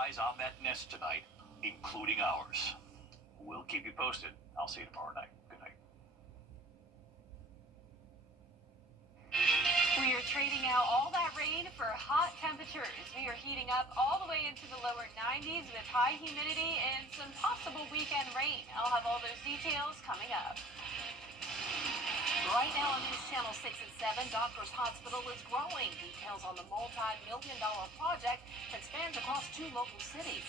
eyes on that nest tonight, including ours. We'll keep you posted. I'll see you tomorrow night. Good night. We are trading out all that rain for hot temperatures. We are heating up all the way into the lower 90s with high humidity and some possible weekend rain. I'll have all those details coming up. Right now on News Channel 6 and 7, Doctors Hospital is growing. Details on the multi-million-dollar project that spans across 2 local cities.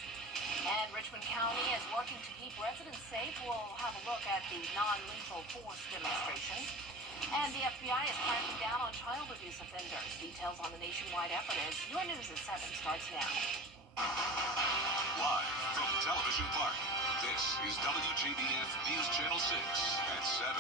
And Richmond County is working to keep residents safe. We'll have a look at the non-lethal force demonstration. And the FBI is cracking down on child abuse offenders. Details on the nationwide effort as Your News at 7 starts now. Live from Television Park, this is WJBF News Channel 6 at 7.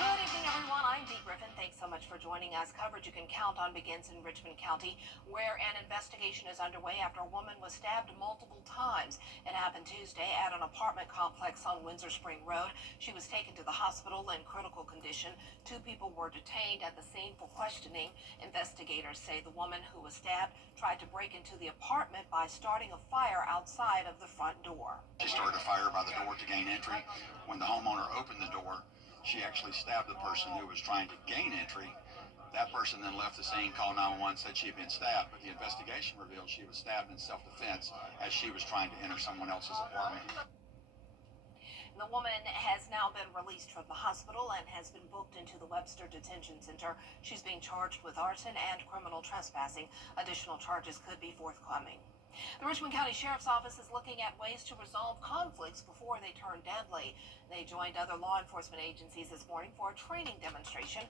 Good evening, everyone. I'm Dee Griffin. Thanks so much for joining us. Coverage you can count on begins in Richmond County, where an investigation is underway after a woman was stabbed multiple times. It happened Tuesday at an apartment complex on Windsor Spring Road. She was taken to the hospital in critical condition. 2 people were detained at the scene for questioning. Investigators say the woman who was stabbed tried to break into the apartment by starting a fire outside of the front door. She started a fire by the door to gain entry. When the homeowner opened the door, she actually stabbed the person who was trying to gain entry. That person then left the scene, called 911, said she had been stabbed, but the investigation revealed she was stabbed in self-defense as she was trying to enter someone else's apartment. The woman has now been released from the hospital and has been booked into the Webster Detention Center. She's being charged with arson and criminal trespassing. Additional charges could be forthcoming. The Richmond County Sheriff's Office is looking at ways to resolve conflicts before they turn deadly. They joined other law enforcement agencies this morning for a training demonstration.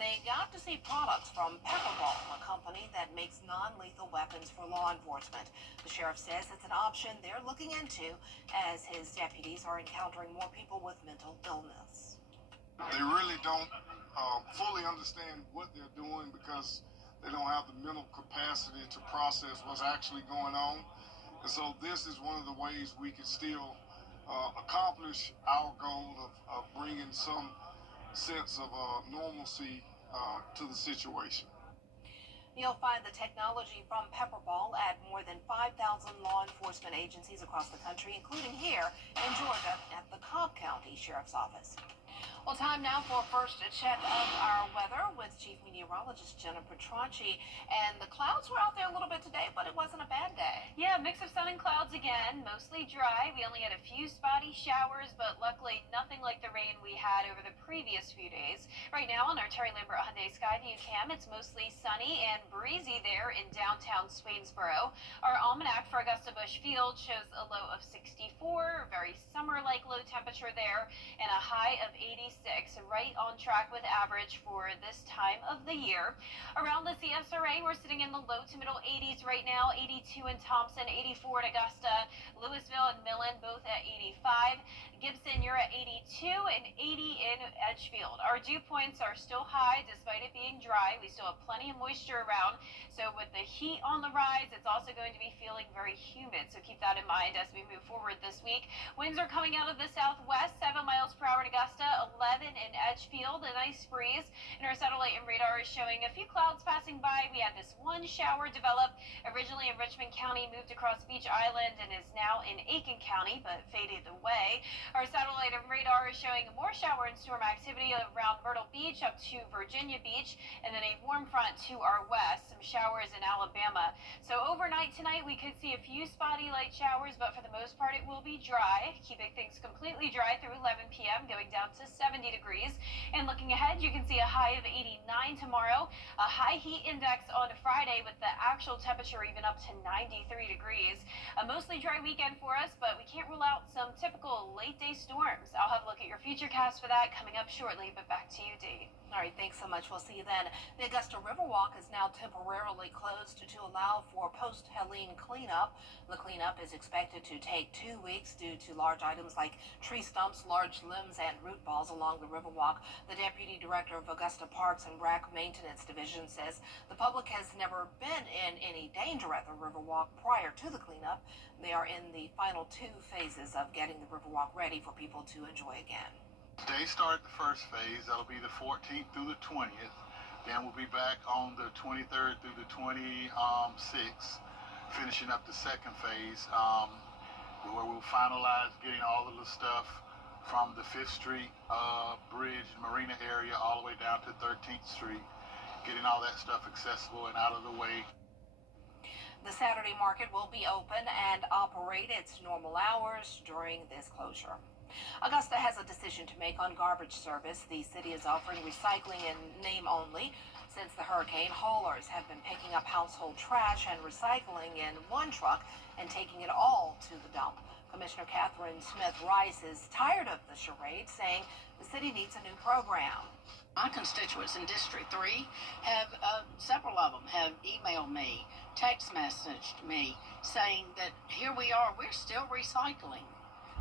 They got to see products from Pepperball, a company that makes non-lethal weapons for law enforcement. The sheriff says it's an option they're looking into as his deputies are encountering more people with mental illness. They really don't fully understand what they're doing because they don't have the mental capacity to process what's actually going on. And so this is one of the ways we can still accomplish our goal of bringing some sense of normalcy to the situation. You'll find the technology from Pepperball at more than 5,000 law enforcement agencies across the country, including here in Georgia at the Cobb County Sheriff's Office. Well, time now for a first check of our weather with Chief Meteorologist Jennifer Tranchi. And the clouds were out there a little bit today, but it wasn't a bad day. Yeah, mix of sun and clouds again, mostly dry. We only had a few spotty showers, but luckily nothing like the rain we had over the previous few days. Right now on our Terry Lambert Hyundai Skyview cam, it's mostly sunny and breezy there in downtown Swainsboro. Our almanac for Augusta Busch Field shows a low of 64, very summer-like low temperature there, and a high of 86, right on track with average for this time of the year. Around the CSRA, we're sitting in the low to middle 80s right now, 82 in Thompson, 84 at Augusta, Louisville and Millen both at 85. Gibson, you're at 82 and 80 in Edgefield. Our dew points are still high despite it being dry. We still have plenty of moisture around. So with the heat on the rise, it's also going to be feeling very humid. So keep that in mind as we move forward this week. Winds are coming out of the southwest, 7 miles per hour in Augusta, 11 in Edgefield, a nice breeze. And our satellite and radar is showing a few clouds passing by. We had this one shower develop originally in Richmond County, moved across Beach Island, and is now in Aiken County, but faded away. Our satellite and radar is showing more shower and storm activity around Myrtle Beach up to Virginia Beach, and then a warm front to our west, some showers in Alabama. So overnight tonight, we could see a few spotty light showers, but for the most part, it will be dry, keeping things completely dry through 11 p.m., going down to 70 degrees. And looking ahead, you can see a high of 89 tomorrow, a high heat index on Friday with the actual temperature even up to 93 degrees. A mostly dry weekend for us, but we can't rule out some typical late day storms. I'll have a look at your futurecast for that coming up shortly, but back to you, Dee. All right, thanks so much. We'll see you then. The Augusta Riverwalk is now temporarily closed to allow for post-Helene cleanup. The cleanup is expected to take 2 weeks due to large items like tree stumps, large limbs, and root balls along the Riverwalk. The Deputy Director of Augusta Parks and Rec Maintenance Division says the public has never been in any danger at the Riverwalk prior to the cleanup. They are in the final 2 phases of getting the Riverwalk ready for people to enjoy again. Today started the first phase. That'll be the 14th through the 20th. Then we'll be back on the 23rd through the 26th, finishing up the second phase, where we'll finalize getting all of the stuff from the 5th Street Bridge and Marina area all the way down to 13th Street, getting all that stuff accessible and out of the way. The Saturday market will be open and operate its normal hours during this closure. Augusta has a decision to make on garbage service. The city is offering recycling in name only. Since the hurricane, haulers have been picking up household trash and recycling in one truck and taking it all to the dump. Commissioner Catherine Smith Rice is tired of the charade, saying the city needs a new program. My constituents in District 3 have, several of them have emailed me, text messaged me, saying that here we are, we're still recycling.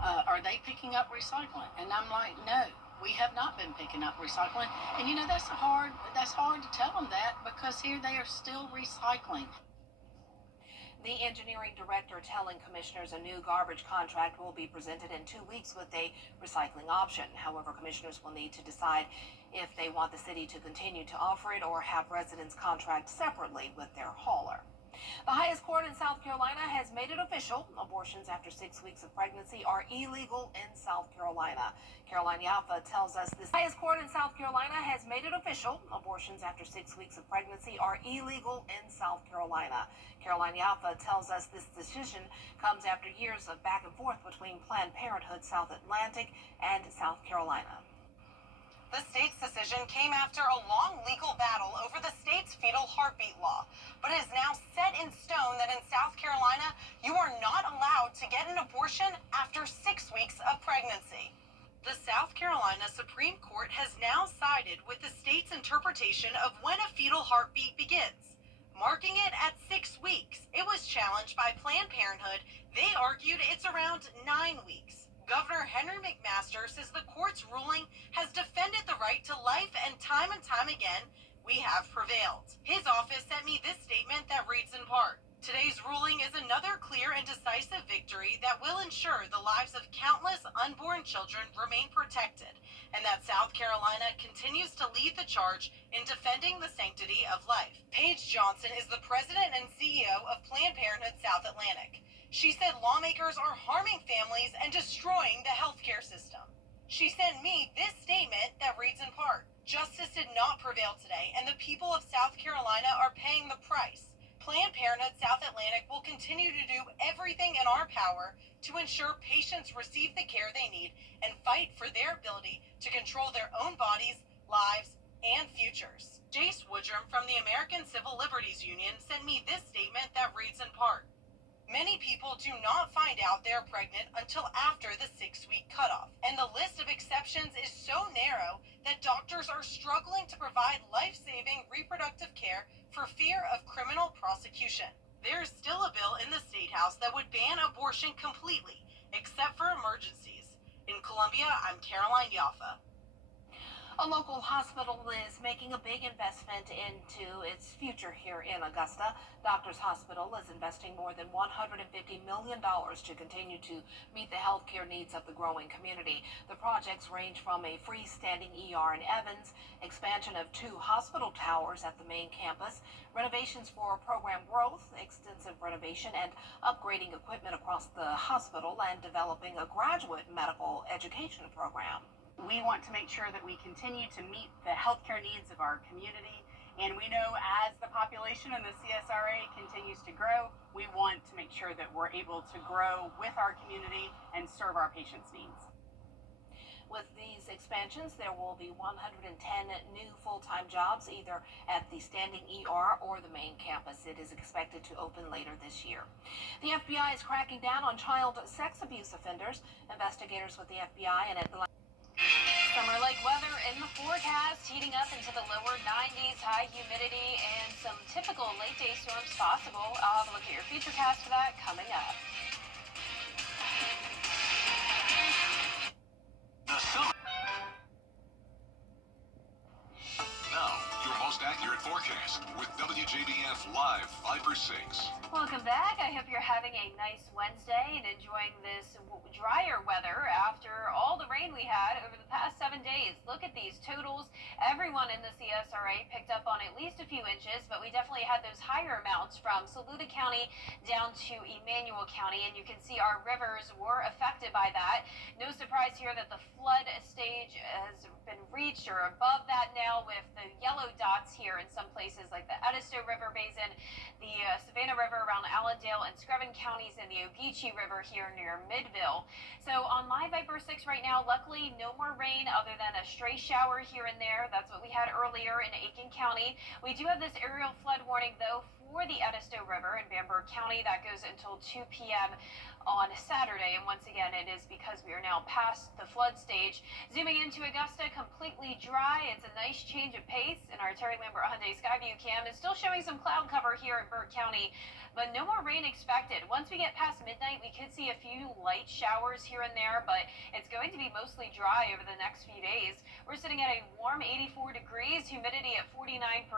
Are they picking up recycling? And I'm like, no, we have not been picking up recycling. And you know, that's hard to tell them that, because here they are still recycling. The engineering director telling commissioners a new garbage contract will be presented in 2 weeks with a recycling option. However, commissioners will need to decide if they want the city to continue to offer it or have residents contract separately with their hauler. The highest court in South Carolina has made it official. Abortions after 6 weeks of pregnancy are illegal in South Carolina. Caroline Yaffa tells us this. The highest court in South Carolina has made it official. Abortions after 6 weeks of pregnancy are illegal in South Carolina. Caroline Yaffa tells us this decision comes after years of back and forth between Planned Parenthood South Atlantic and South Carolina. The state's decision came after a long legal battle over the state's fetal heartbeat law, but it is now set in stone that in South Carolina, you are not allowed to get an abortion after 6 weeks of pregnancy. The South Carolina Supreme Court has now sided with the state's interpretation of when a fetal heartbeat begins, marking it at 6 weeks. It was challenged by Planned Parenthood. They argued it's around 9 weeks. Governor Henry McMaster says the court's ruling has defended the right to life, and time again, we have prevailed. His office sent me this statement that reads in part, "Today's ruling is another clear and decisive victory that will ensure the lives of countless unborn children remain protected, and that South Carolina continues to lead the charge in defending the sanctity of life." Paige Johnson is the president and CEO of Planned Parenthood South Atlantic. She said lawmakers are harming families and destroying the healthcare system. She sent me this statement that reads in part, "Justice did not prevail today, and the people of South Carolina are paying the price. Planned Parenthood South Atlantic will continue to do everything in our power to ensure patients receive the care they need and fight for their ability to control their own bodies, lives, and futures." Jace Woodrum from the American Civil Liberties Union sent me this statement that reads in part, "Many people do not find out they're pregnant until after the 6-week cutoff, and the list of exceptions is so narrow that doctors are struggling to provide life-saving reproductive care for fear of criminal prosecution. There is still a bill in the State House that would ban abortion completely, except for emergencies." In Columbia, I'm Caroline Yaffa. A local hospital is making a big investment into its future here in Augusta. Doctors Hospital is investing more than $150 million to continue to meet the healthcare needs of the growing community. The projects range from a freestanding ER in Evans, expansion of 2 hospital towers at the main campus, renovations for program growth, extensive renovation and upgrading equipment across the hospital, and developing a graduate medical education program. We want to make sure that we continue to meet the healthcare needs of our community, and we know as the population in the CSRA continues to grow, we want to make sure that we're able to grow with our community and serve our patients' needs. With these expansions, there will be 110 new full-time jobs, either at the standing ER or the main campus. It is expected to open later this year. The FBI is cracking down on child sex abuse offenders. Investigators with the FBI and Atlanta. Summer-like weather in the forecast, heating up into the lower 90s, high humidity, and some typical late-day storms possible. I'll have a look at your futurecast for that coming up. The summer. Now, your most accurate forecast with WJBF Live Viper 6. Welcome back. I hope you're having a nice Wednesday and enjoying this drier weather after all the rain we had over the past 7 days. Look at these totals. Everyone in the CSRA picked up on at least a few inches, but we definitely had those higher amounts from Saluda County down to Emmanuel County, and you can see our rivers were affected by that. No surprise here that the flood stage has been reached or above that now, with the yellow dots here in some places like the Edisto River Basin, the Savannah River around Allendale and Screven counties, and the Ogeechee River here near Midville. So on my Viper 6 right now, luckily no more rain other than a stray shower here and there. That's what we had earlier in Aiken County. We do have this aerial flood warning though for the Edisto River in Bamberg County. That goes until 2 p.m. on Saturday, and once again it is because we are now past the flood stage. Zooming into Augusta, completely dry. It's a nice change of pace, and our Terry Lambert Hyundai Skyview cam is still showing some cloud cover here in Burke County, but no more rain expected. Once we get past midnight, we could see a few light showers here and there, but it's going to be mostly dry over the next few days. We're sitting at a warm 84 degrees, humidity at 49%,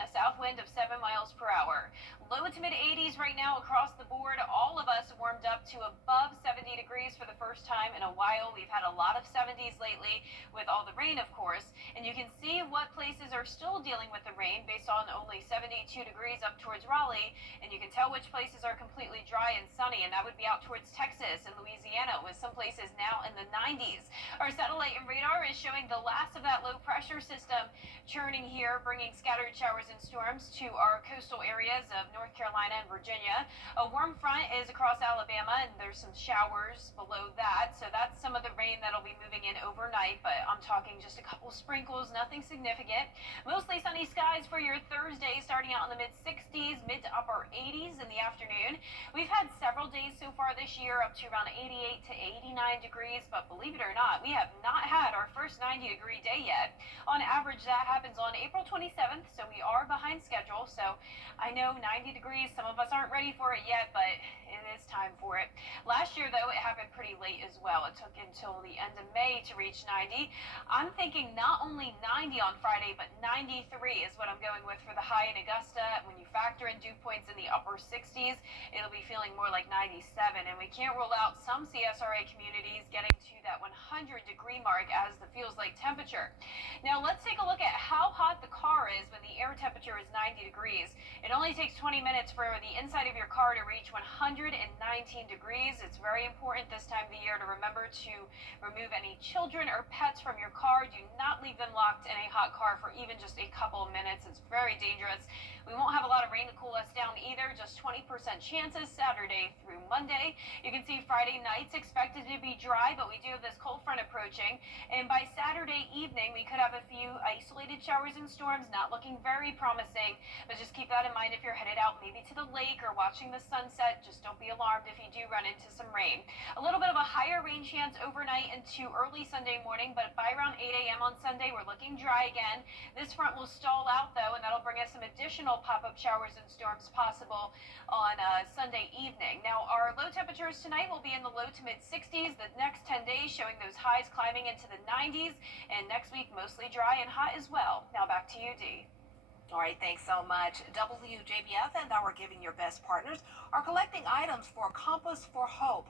a south wind of 7 miles per hour. Low to mid 80s right now across the board. All of us warmed up to above 70 degrees for the first time in a while. We've had a lot of 70s lately with all the rain, of course, and you can see what places are still dealing with the rain based on only 72 degrees up towards Raleigh, and you can tell which places are completely dry and sunny, and that would be out towards Texas and Louisiana, with some places now in the 90s. Our satellite and radar is showing the last of that low pressure system churning here, bringing scattered showers and storms to our coastal areas of North Carolina and Virginia. A warm front is across Alabama, and there's some showers below that, so that's some of the rain that'll be moving in overnight, but I'm talking just a couple sprinkles, nothing significant. Mostly sunny skies for your Thursday, starting out in the mid 60s, mid to upper 80s in the afternoon. We've had several days so far this year up to around 88 to 89 degrees, but believe it or not, we have not had our first 90-degree day yet. On average, that happens on April 27th, so we are behind schedule. So I know 90 degrees, some of us aren't ready for it yet, but it is time for it. Last year, though, it happened pretty late as well. It took until the end of May to reach 90. I'm thinking not only 90 on Friday, but 93 is what I'm going with for the high in Augusta. When you factor in dew points in the upper 60s, it'll be feeling more like 97, and we can't rule out some CSRA communities getting to that 100-degree mark as the feels like temperature. Now, let's take a look at how hot the car is when the air temperature is 90 degrees. It only takes 20 minutes for the inside of your car to reach 119 degrees. It's very important this time of the year to remember to remove any children or pets from your car. Do not leave them locked in a hot car for even just a couple of minutes. It's very dangerous. We won't have a lot of rain to cool us down either, just 20% chances Saturday through Monday. You can see Friday night's expected to be dry, but we do have this cold front approaching. And by Saturday evening, we could have a few isolated showers and storms, not looking very promising. But just keep that in mind if you're headed out maybe to the lake or watching the sunset. Just don't be alarmed if you do run into some rain. A little bit of a higher rain chance overnight into early Sunday morning, but by around 8 a.m. on Sunday, we're looking dry again. This front will stall out, though, and that'll bring us some additional pop-up showers and storms possible on Sunday evening. Now, our low temperatures tonight will be in the low to mid 60s. The next 10 days showing those highs climbing into the 90s, and next week mostly dry and hot as well. Now back to you, Dee. All right, thanks so much. WJBF and our Giving Your Best partners are collecting items for Compass for Hope.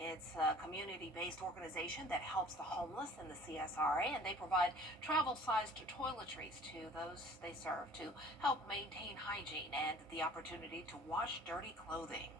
It's a community-based organization that helps the homeless in the CSRA, and they provide travel-sized toiletries to those they serve to help maintain hygiene and the opportunity to wash dirty clothing.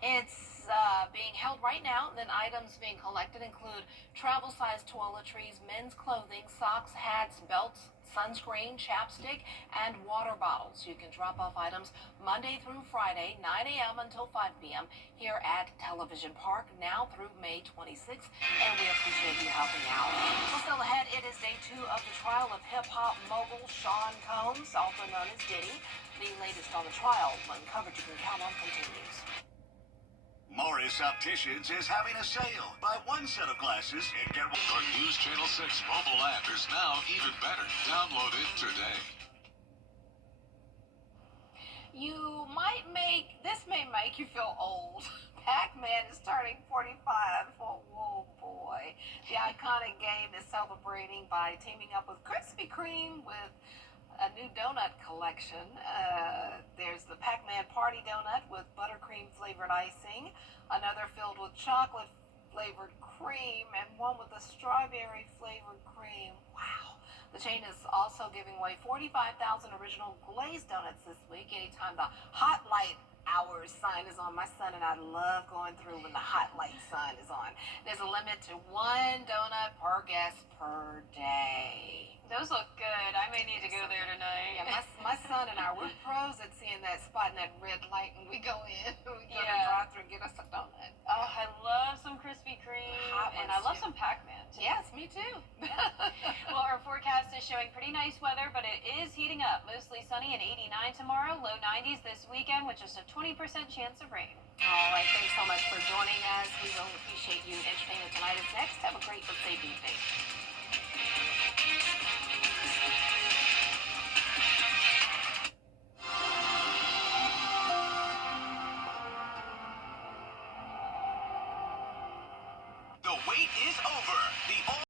It's being held right now, and then items being collected include travel-sized toiletries, men's clothing, socks, hats, belts, sunscreen, chapstick, and water bottles. You can drop off items Monday through Friday, 9 a.m. until 5 p.m. here at Television Park, now through May 26th, and we appreciate you helping out. Well, still ahead, it is day 2 of the trial of hip-hop mogul Sean Combs, also known as Diddy. The latest on the trial, when coverage you can count on continues. Morris Opticians is having a sale. Buy one set of glasses and get one. Our News Channel 6 mobile app is now even better. Download it today. This may make you feel old. Pac-Man is turning 45. Oh, boy. The iconic game is celebrating by teaming up with Krispy Kreme with a new donut collection. There's the Pac-Man Party Donut with buttercream flavored icing, another filled with chocolate flavored cream, and one with a strawberry flavored cream. Wow. The chain is also giving away 45,000 original glazed donuts this week. Anytime the hot light hours sign is on, my son and I love going through when the hot light sign is on. There's a limit to 1 donut per guest per day. Those look good. I may need to go there tonight. Yeah, my son and I, we're pros at seeing that spot in that red light when we go in. We go to the Yeah. drive-thru and get us a donut. Oh, I love some Krispy Kreme, Hot and ones, I love too. some Pac-Man, too. Yes, me too. Well, our forecast is showing pretty nice weather, but it is heating up. Mostly sunny and 89 tomorrow, low 90s this weekend with just a 20% chance of rain. All right, thanks so much for joining us. We really appreciate you. Entertainment Tonight is next. Have a great but safe evening.